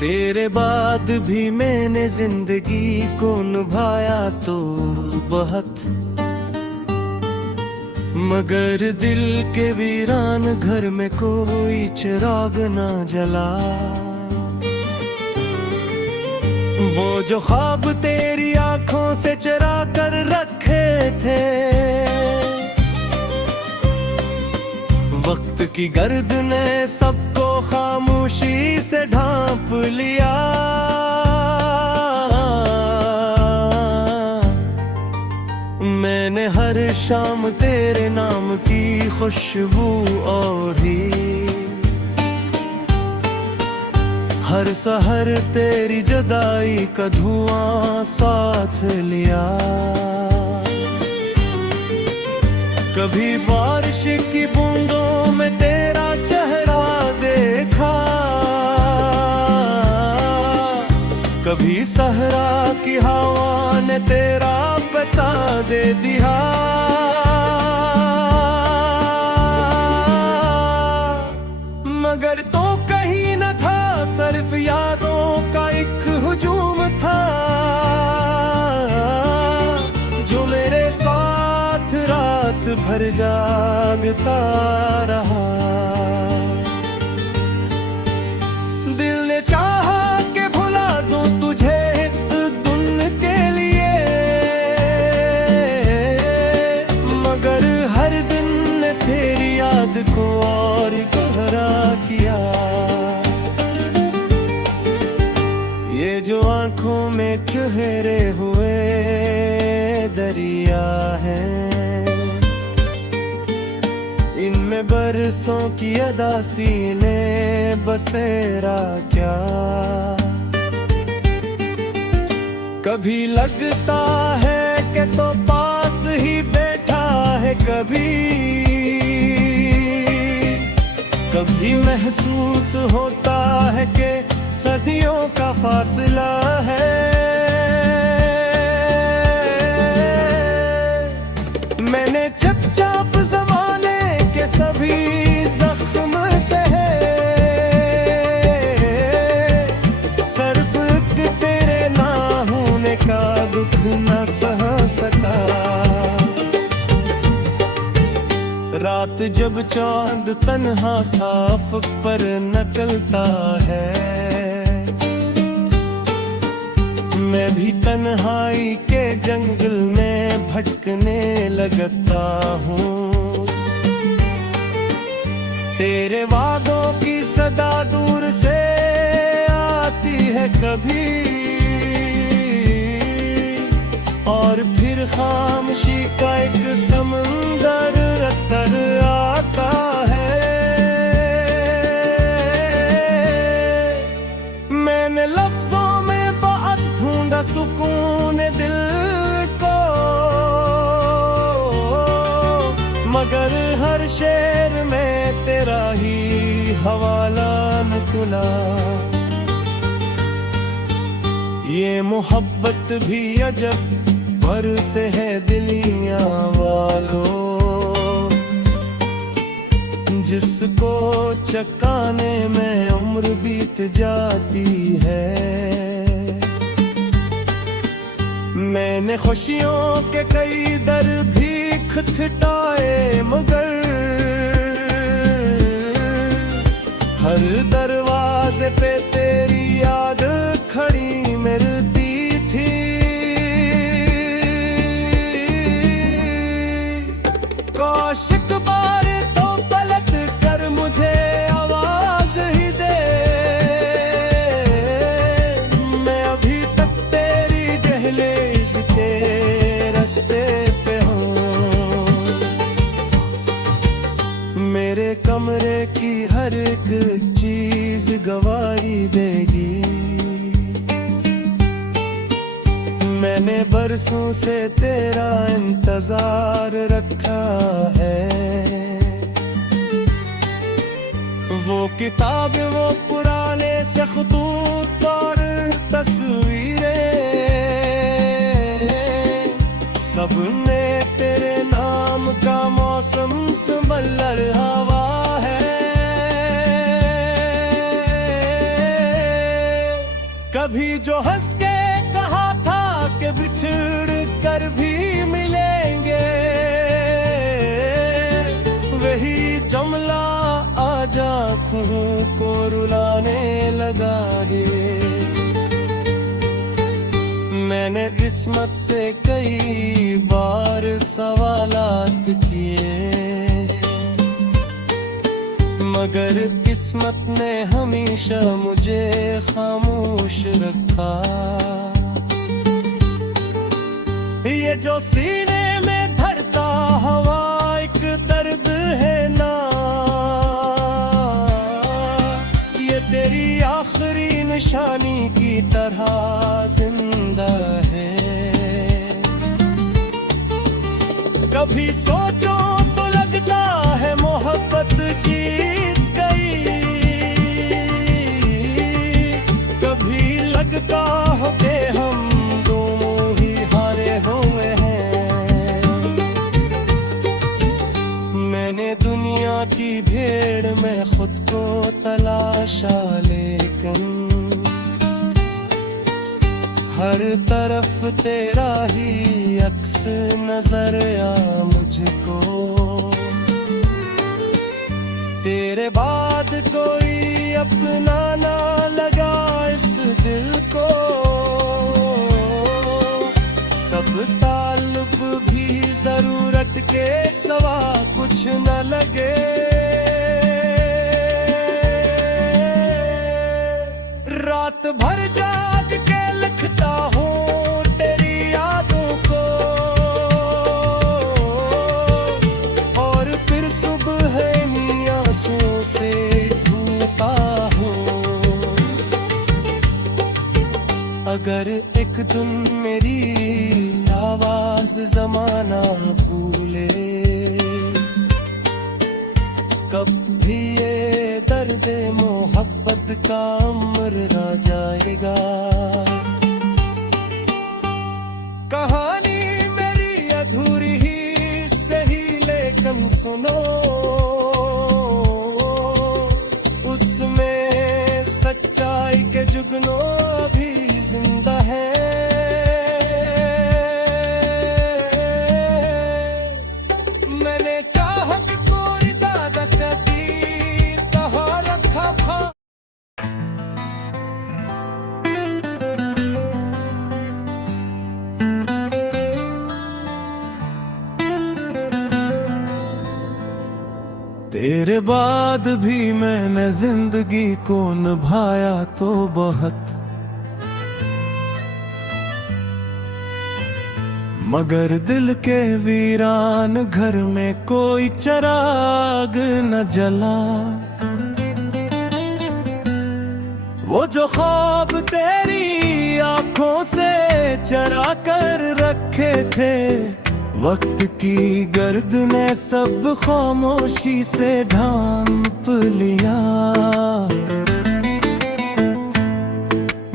तेरे बाद भी मैंने जिंदगी को निभाया तो बहुत, मगर दिल के वीरान घर में कोई चिराग ना जला। वो जो ख्वाब तेरी आंखों से चुरा कर रखे थे, वक्त की गर्द ने सबको खामोशी से ढांप लिया। मैंने हर शाम तेरे नाम की खुशबू ओढ़ी, हर सहर तेरी जुदाई का धुआं साथ लिया। कभी बारिश की बूंदों में तेरा चेहरा देखा, कभी सहरा की हवा ने तेरा पता दे दिया। मगर तो कहीं न था, सिर्फ यादों का एक हुजूम था, जो मेरे साथ रात भर जागता रहा। दिल ने चाहा कि भुला दूं तुझे एक दिन के लिए, मगर हर दिन ने तेरी याद को और गहरा किया। ये जो आंखों में ठहरे हुए दरिया है, इनमें बरसों की अदासी ने बसेरा क्या। कभी लगता है कि तो पास ही बैठा है, कभी महसूस होता है कि सदियों का फासला है। मैंने चुपचाप ज़माने के सभी जख्म सहे, सिर्फ तेरे ना होने का दुख न सह सका। रात जब चांद तन्हा साफ पर निकलता है, मैं भी तन्हाई के जंगल में भटकने लगता हूँ। तेरे वादों की सदा दूर से आती है कभी, और फिर खामोशी का एक समंदर रतर आता है। मैंने लफ्जों में बहुत ढूंढा सुकून दिल को, मगर हर शेर में तेरा ही हवाला निकला। ये मोहब्बत भी अजब बरस है दिलियां वालों, जिसको चकाने में उम्र बीत जाती है। मैंने खुशियों के कई दर भी खटखटाए, मगर हर दरवाजे पे तेरी याद खड़ी मिलती थी। काशिक बार तो पलट कर मुझे आवाज ही दे, मैं अभी तक तेरी दहलीज के रास्ते पे हूँ। मेरे कमरे की हर एक चीज गवाही देगी, मैंने बरसों से तेरा इंतजार रखा है। वो किताब, वो पुराने से खतूत और तस्वीरें, सबने तेरे नाम का मौसम समंदर हवा है। कभी जो हंस के कहा था कि बिछड़ कर भी मिलेंगे, वही जुमला आज आँखों को रुलाने लगा है। मैंने किस्मत से कई बार सवालात किए, मगर किस्मत ने हमेशा मुझे खामोश रखा। ये जो सीने में धरता हवा एक दर्द है ना, ये तेरी आखिरी निशानी की तरह जिंदा है। कभी सोचो तो लगता है मोहब्बत जीत गई, कभी लगता हो कि हम दोनों ही हारे हुए हैं। मैंने दुनिया की भीड़ में खुद को तलाशा, लेकिन हर तरफ तेरा ही अक्स नजर आ मुझको। तेरे बाद कोई अपना ना लगा इस दिल को, सब ताल्लुक भी जरूरत के सिवा कुछ न लगे। रात भर जाग के लिखता हूँ तेरी यादों को, और फिर सुबह इन्हीं आंसुओं से धोता हूँ। अगर एक दिन मेरी आवाज जमाना भूले, कभी ये दर्द मोहब्बत का अमर रह जाएगा। कहानी मेरी अधूरी ही सही, लेकिन सुनो उसमें सच्चाई के जुगनों अभी जिंदा है। मैंने चाहत कोई दादा कदी कहा रखा था। तेरे बाद भी मैंने जिंदगी को निभाया तो बहुत, मगर दिल के वीरान घर में कोई चिराग न जला। वो जो ख्वाब तेरी आंखों से चरा कर रखे थे, वक्त की गर्द ने सब खामोशी से ढांप लिया।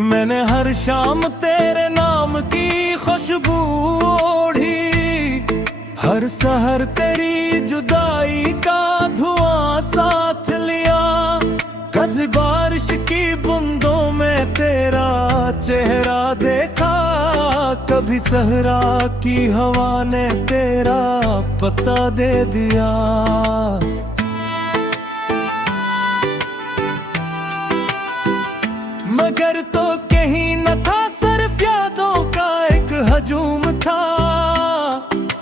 मैंने हर शाम तेरे नाम की खुशबू ओढ़ी, हर सहर तेरी जुदाई का धुआं साथ लिया। कभी बारिश की बूंदों में तेरा चेहरा देखा, कभी सहरा की हवा ने तेरा पता दे दिया। मगर तो कहीं न था, सिर्फ यादों का एक हजूम था,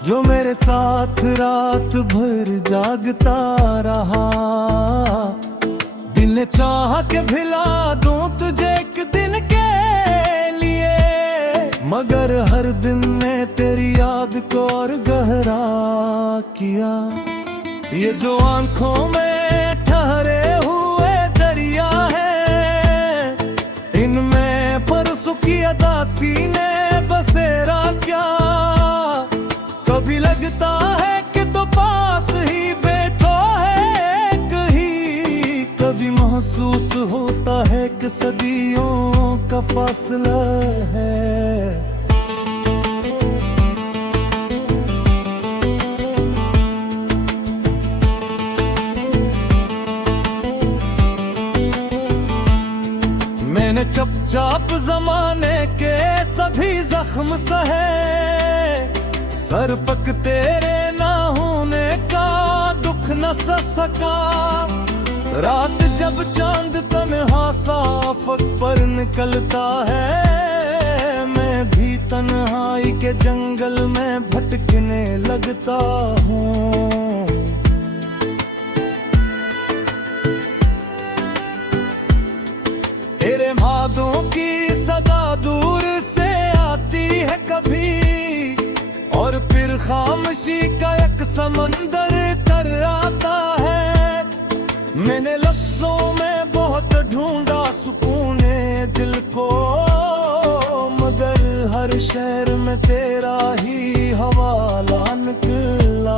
जो मेरे साथ रात भर जागता रहा। दिन चाह के भिला दूं तुझे एक दिन के लिए, मगर हर दिन ने तेरी याद को और गहरा किया। ये जो आंखों में ठहरे हुए दरिया है, इनमें परसों की अदासी ने बसेरा क्या। कभी लगता है कि तो पास ही बैठो है कहीं, कभी महसूस होता है कि सदियों का फासला है। मैंने चुपचाप जमाने के सभी जख्म सहे, सरफक तेरे ना होने का दुख न सका। रात जब चांद तन्हा साफक पर निकलता है, मैं भी तन्हाई के जंगल में भटकने लगता हूँ। तेरे भादों की सदा दूर से आती है कभी, और फिर खामोशी का एक समंदर कर आता है। मैंने लफ्जों में बहुत ढूंढा सुकूने दिल को, मगर हर शहर में तेरा ही हवाला निकला।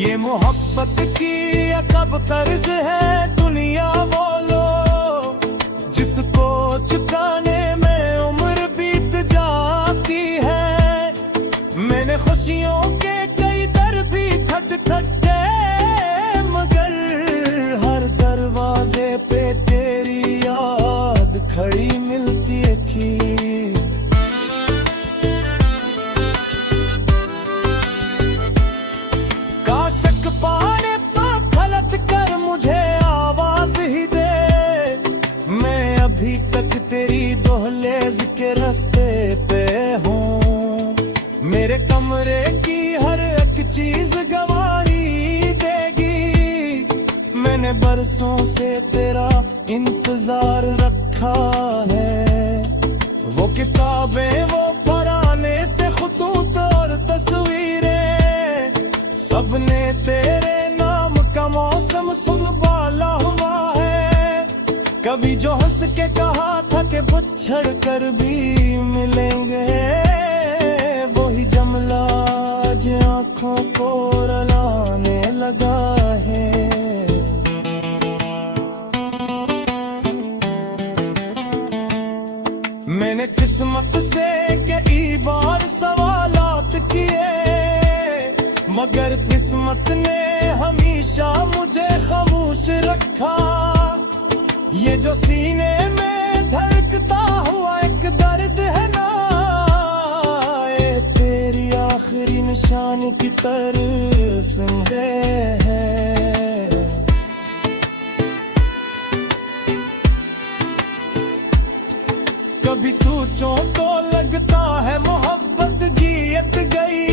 ये मोहब्बत की कब कर्ज है दुनिया बोलो, जिसको चुकाने में उम्र बीत जाती है। मैंने खुशियों के कई दर भी खटखटे, मगर हर दरवाजे पे तेरी याद खड़ी मिलती थी। काशक पाने पर खलत कर मुझे आवाज ही दे, मैं अभी तक तेरी दोहलेज के रास्ते पे हूँ। मेरे कमरे की हर एक चीज गवाही देगी, मैंने बरसों से तेरा इंतजार रखा है। वो किताबें, वो पुराने से खुतूत और तस्वीरें, सबने तेरे नाम का मौसम सुनवाला हुआ है। कभी जो हंस के कहा था कि बिछड़ कर भी मिलेंगे, वही जमला आज आंखों को रुलाने लगा है। मैंने किस्मत से कई बार सवालात किए, मगर किस्मत ने हमेशा मुझे खामोश रखा। ये जो सीने में धड़कता हुआ एक दर्द है ना, ये तेरी आखिरी निशानी की तरह संगे है। कभी सोचो तो लगता है मोहब्बत जीत गई,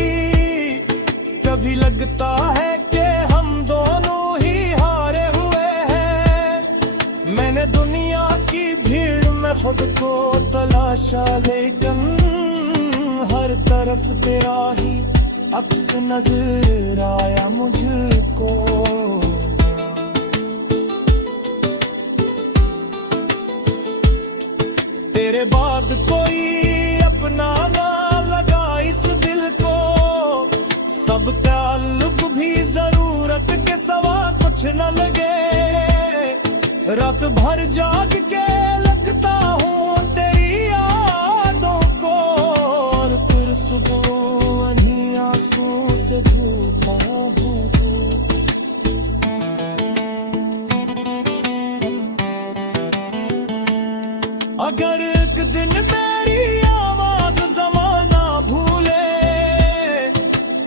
कभी लगता है कि हम दोनों ही हारे हुए हैं। मैंने दुनिया की भीड़ में खुद को तलाशा, लेकिन हर तरफ तेरा ही अक्स नजर आया मुझको। तेरे बाद कोई अपना ना लगा इस दिल को, सब ताल्लुक भी जरूरत के सवा कुछ न लगे। रात भर जाग के लगता हूँ तेरी यादों को, और फिर सुबह अन्ही आंसू से धोता हूँ। अगर एक दिन मेरी आवाज जमाना भूले,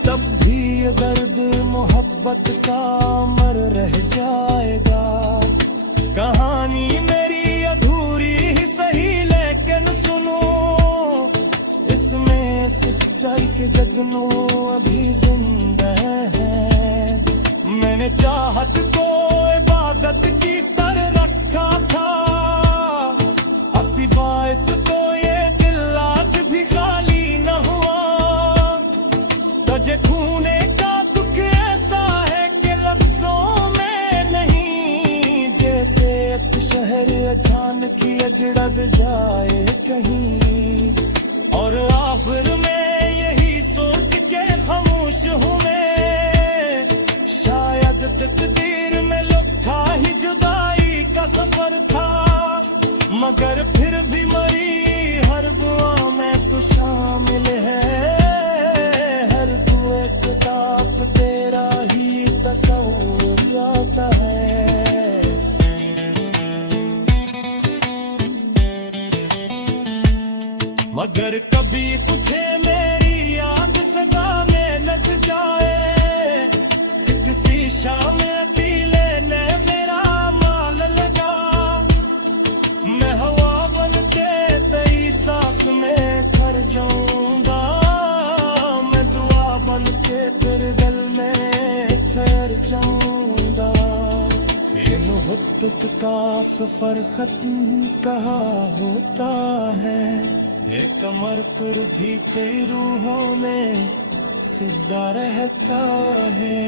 तब भी ये दर्द मोहब्बत का अमर रह जाएगा। कहानी मेरी अधूरी ही सही, लेकिन सुनो, इसमें सच्चाई के जगनू अभी जिंदा है। मैंने चाहत को इबादत की तरह रखा था, बाइस तो ये दिल आज भी खाली न हुआ। तुझे खूने का दुख ऐसा है कि लफ्जों में नहीं, जैसे एक शहर अचानक ही अजड़ जाए कहीं। और आखिर में यही सोच के खामोश हूँ मैं, चाहूंगा ये मोहब्बत का सफर खत्म कहा होता है ये कमर कर भी तेरी रूहों में सिद्धा रहता है